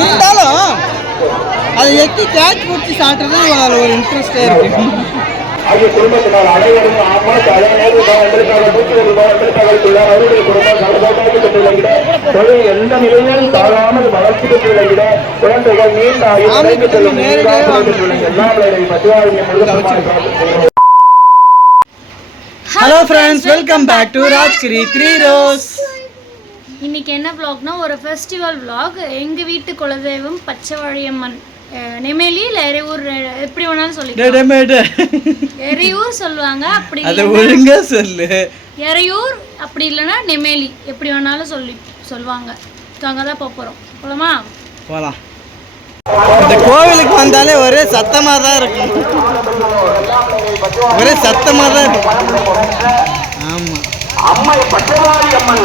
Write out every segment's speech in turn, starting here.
இருந்தாலும் அதை எத்தி கேட்ச் பிடிச்சி சாப்பிட்றது அதில் ஒரு இன்ட்ரெஸ்டே இருக்கு. குடும்பத்தினர் அனைவரும் எந்த நிலையில் தாழாமல் வளர்ச்சி பெற்று விளங்கிட குழந்தைகள் நீண்ட hello friends, welcome back to Rajgiri 3 roses. இன்னைக்கு என்ன vlogனா ஒரு ஃபெஸ்டிவல் vlog. எங்கள் வீட்டு குலதெய்வம் பச்சைவாழியம்மன் நெமேலி இல்லை எரையூர், எப்படி வேணாலும் சொல்லிக்கலாம். எரையூர் சொல்லுவாங்க, அப்படி ஒழுங்கா சொல்லு. எரையூர் அப்படி இல்லைன்னா நெமேலி, எப்படி வேணாலும் சொல்லுவாங்க. ஸோ அங்கே தான் போகிறோம். போகலாமா? போகலாம். இந்த கோவிலுக்கு வந்தாலே ஒரே சத்தமாக தான் இருக்கும். ஒரே சத்தமாக தான் இருக்கும். ஆமாம். அம்மை பச்சைவாழி அம்மன்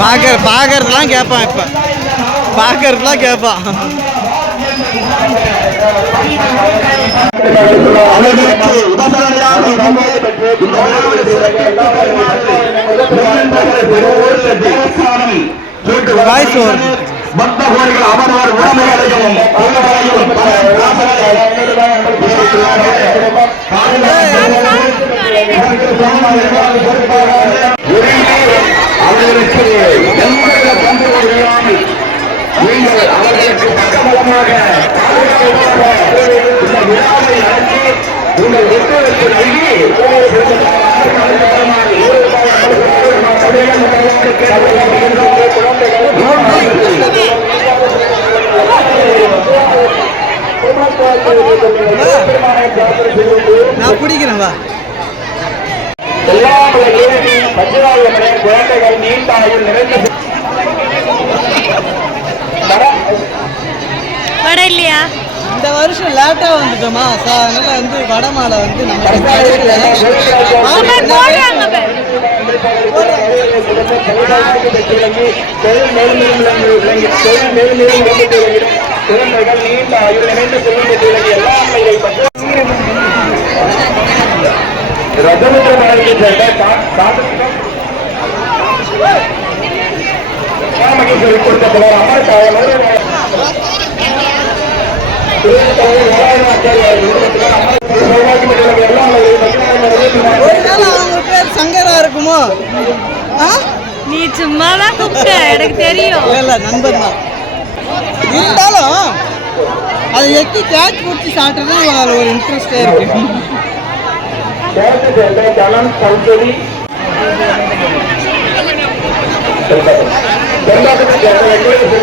பாக்கிறதுலாம் கேட்பான். இப்ப பாக்கிறதுலாம் கேட்பான். வாய்ஸ் வரும். பக்த கோரிகள் அமர்வார் உடமை அடையவும் அவர்களுக்கு எந்த பண்புகள் இல்லாமல் நீங்கள் அவர்களுக்கு பக்கபலமாக இந்த விழாவை நடத்தி உங்கள் ஒத்துழைப்பு நல்கி நான் பிடிக்கிறேன். வா. குழந்தைகள் நீண்டாயும் நிறைந்த வடை இல்லையா? இந்த வருஷம் லேட்டா வந்துட்டோமா, அதனால வந்து வடமாலை வந்து குழந்தைகள் நீண்ட ஆயுள் நிறைந்த செல்வத்தை ரஜமுத்திர மகனுக்கு மகேஸ்வரி கொடுத்த அமர் சங்கரா இருக்குமோ? நீ சும்மாதான் கூப்பிட்ட, எனக்கு தெரியும். இல்ல நண்பன் தான். இருந்தாலும் அதை எத்தி கேட்ச் பிடிச்சி சாப்பிட்றது அதில் ஒரு இன்ட்ரெஸ்டே இருக்கு.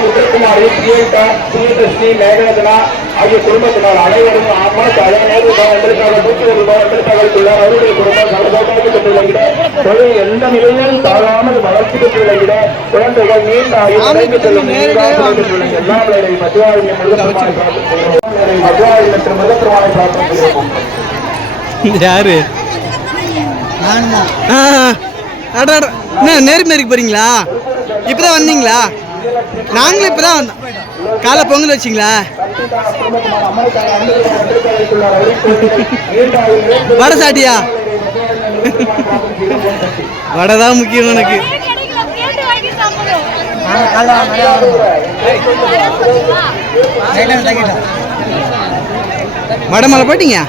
உத்தரகுமாரி, பிரியங்கா, பிரியதர்ஷினி, மேகனதனா ஆகிய குடும்பத்தினர் அனைவரும் அவருடைய குடும்பம் சமதோட்டாக பெற்று விளங்கிட எந்த நிலையில் தாழாமல் வளர்ச்சி பெற்று விளங்கிட குழந்தைகள் நீண்ட ஆயுள் செல்லும் எல்லா மதுவாரியம் மற்றும் மதப்பிரமாணை பிரார்த்தனை. யாரு? என்ன நேர்மேரிக்கு போறீங்களா? இப்பதான் வந்தீங்களா? நாங்களும் இப்பதான் வந்தோம். காலை பொங்கல் வச்சிங்களா? வடை சாட்டியா? வடை தான் முக்கியம் எனக்கு. வடை மேலே போயிட்டீங்க?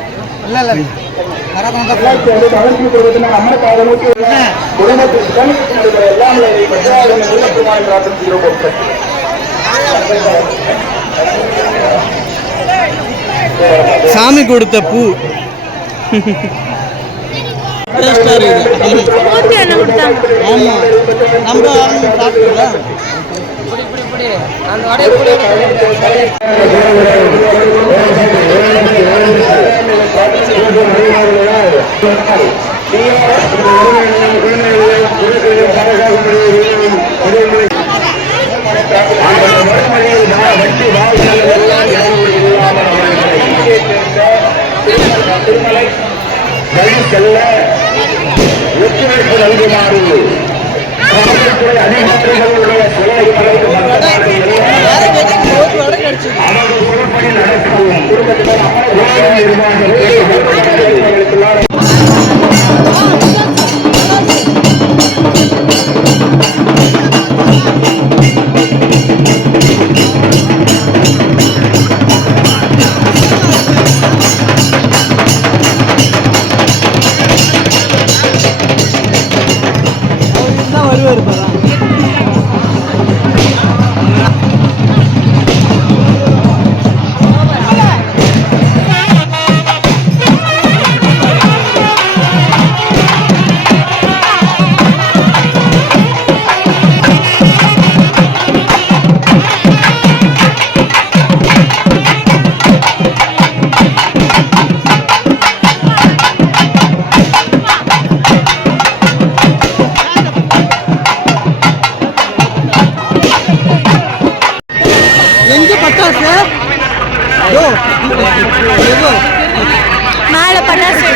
சாமி கொடுத்த பூ. ஆமா, நம்ம சாப்பிட்டோம்ல. திருமலை செல்ல ஒத்துழைப்பு நல்குமாறு காவல்துறை அதிகாரிகளுடைய துணைகளுக்கு ஒரு வடை கிடைச்சது. அவர்கள் உருப்படி நடக்கவும் குடும்பத்தினர் கோயில் நிர்வாகங்களுக்கெல்லாம் வருவார் பாரா. எங்க பட்டாசு மேலே பட்டாசு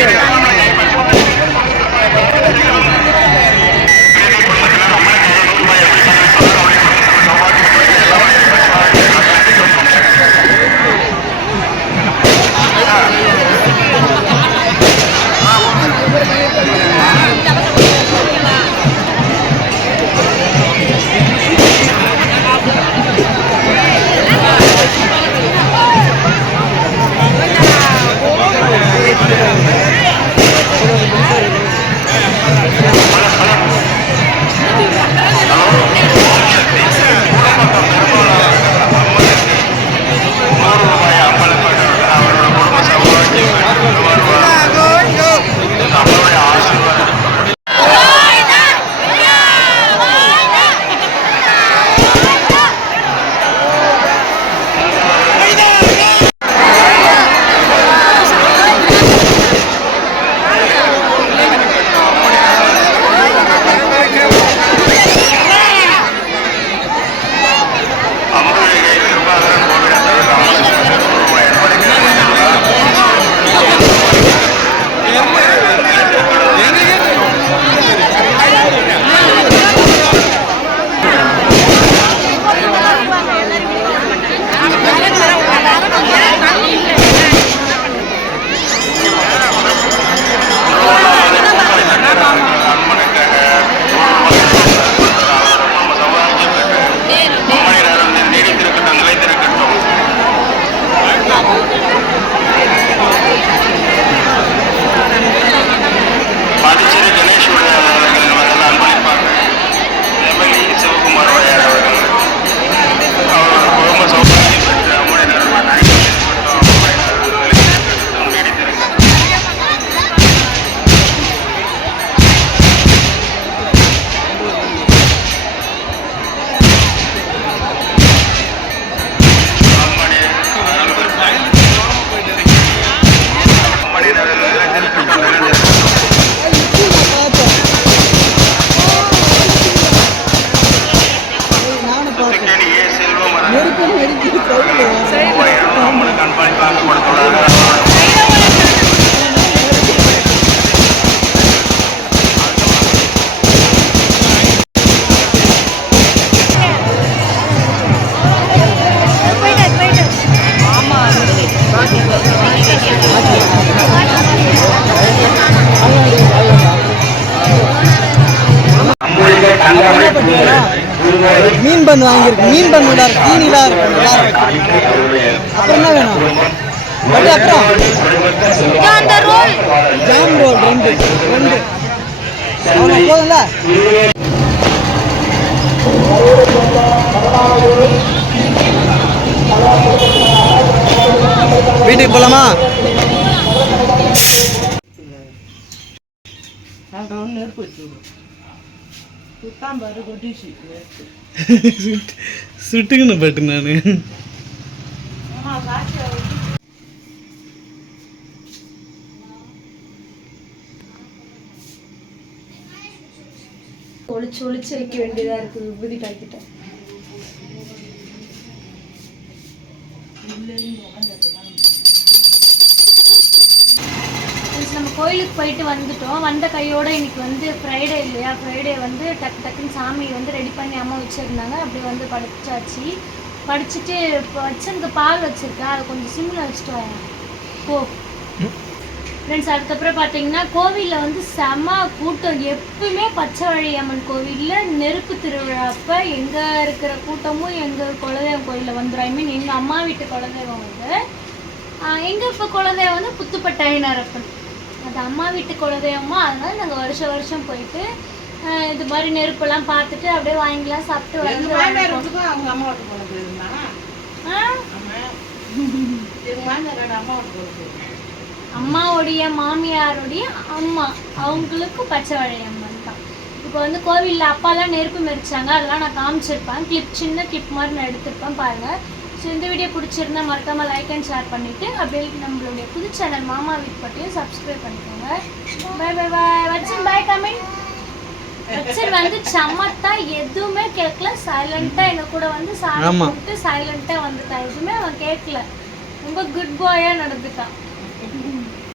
மீன் பண்ணு வாங்கியிருக்கு. மீன் பண்ணு தீனிலாம் இருக்கும். அப்புறம் என்ன வேணும்? அப்புறம் ஜாம் ரோல் ரெண்டு போதும்ல. வீட்டுக்கு போலாமா? சுட்டுக்குன்னு பட்டு நானு ஒளிச்சு வைக்க வேண்டியதா இருக்கு விபூதி பாக்கெட்டை. நம்ம கோயிலுக்கு போயிட்டு வந்துட்டோம். வந்த கையோட இன்னைக்கு வந்து ஃப்ரைடே இல்லையா, ஃப்ரைடே வந்து டக்குன்னு சாமி வந்து ரெடி பண்ணி அம்மா வச்சுருந்தாங்க. அப்படி வந்து படிச்சாச்சு. படிச்சுட்டு இப்போ வச்சிருந்த பால் வச்சுருக்கேன், அதை கொஞ்சம் சிம்மில் வச்சுட்டு வரேன். ஓ ஃப்ரெண்ட்ஸ், அதுக்கப்புறம் பார்த்தீங்கன்னா கோவிலில் வந்து செம கூட்டம். எப்பவுமே பச்சைவழியம்மன் கோவிலில் நெருப்பு திருவிழா அப்போ எங்கே இருக்கிற கூட்டமும் எங்கள் குலதெய்வம் கோயிலில் வந்துடும். ஐ மீன் எங்கள் அம்மா வீட்டு குலதெய்வம் வந்து எங்கள் இப்போ குலதெய்வம் வந்து புத்துப்பட்ட ஐயனாரப்பன். அது அம்மா வீட்டு குலதெய்வமா, அதனால நாங்கள் வருஷம் போயிட்டு இது மாதிரி நெருப்பெல்லாம் பார்த்துட்டு அப்படியே வாங்கிலாம் சாப்பிட்டு வந்து அம்மாவுடைய மாமியாருடைய அம்மா அவங்களுக்கு பச்சைவழியம்மன் தான். இப்போ வந்து கோவிலில் அப்பாலாம் நெருப்பு மெரிச்சாங்க, அதெல்லாம் நான் காமிச்சிருப்பேன். சின்ன கிளிப் மாதிரி நான் எடுத்திருப்பேன் பாருங்கள். ஸோ இந்த வீடியோ பிடிச்சிருந்தா மறக்காமல் லைக் அண்ட் ஷேர் பண்ணிவிட்டு அப்படியே நம்மளுடைய புது சேனல் மாமா வீட் பற்றியும் சப்ஸ்கிரைப் பண்ணிக்கோங்க. பாய் பாய் பாய். வச்சன் பாய் கமெண்ட். வச்சன் வந்து சமத்தா எதுவுமே கேட்கல, சைலண்ட்டாக எங்கள் கூட வந்து சாப்பிட்டு சைலண்ட்டாக வந்துட்டான். எதுவுமே அவன் கேட்கல, ரொம்ப குட் பாயாக நடந்துட்டான்.